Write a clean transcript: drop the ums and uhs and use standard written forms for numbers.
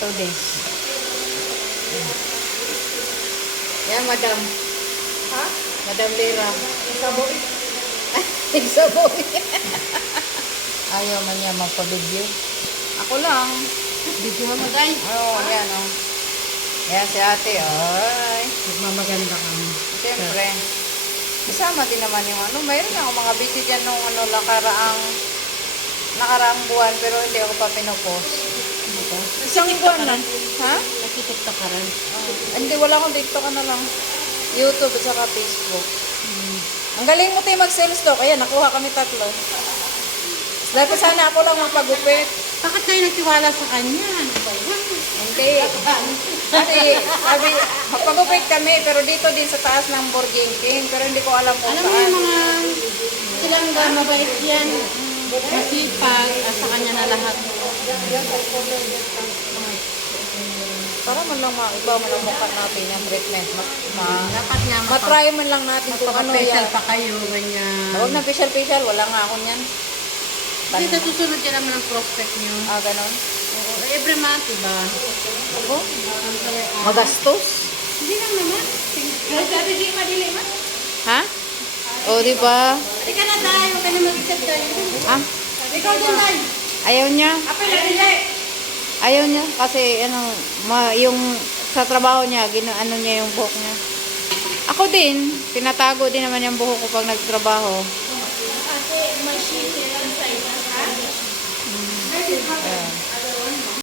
2 days. Yan, madam. Ha? Madam Lira. Saboy. Igsaboy. Ayaw man niya magpa-video. Ako lang. Video mo tayo. Oo, yan o. Yan si ate. Ay. Magmamaganda ka. Siyempre. Kasama din naman yung ano. Mayroon ako mga video dyan nung ano, nakaraang buwan. Pero hindi ako pa pinopost. Isang buwan na. Ha? Nakitiktok ka rin. Hindi, wala akong TikTok na lang. YouTube at saka Facebook. Ang galing mo tayo mag-sales to. Kaya nakuha kami 3. Dapat sana ako lang magpagupit. Bakit kayo nagtiwala sa kanya? Ano ba yan? Hindi. Kasi, sabi, magpagupit kami, pero dito din sa taas ng Burger King. Pero hindi ko alam kung Alam mo saan. yung mga silang mabait yan. Masipag, sa kanya na lahat. Para man lang iba man ang mukha natin yung treatment. Dapat nga Matry man lang natin kung ano magpapapecial yan. pa kayo, ganyan. Huwag na facial, wala nga ako niyan. Kasi sa susunod yan naman ang prospect nyo. Ganon. Oo, every month, diba? Ako? Magastos? Hindi lang naman. Sabi di madili man. Ha? O, di ba? Hindi ka na tayo, huwag ka na mag-isip tayo. Ah, Ikaw din tayo. ayaw niya. Apay na dili. Ayaw niya kasi yung sa trabaho niya, ano niya yung buhok niya. Ako din, tinatago din naman yung buhok ko pag nagtrabaho. Kasi machine yan sa ina.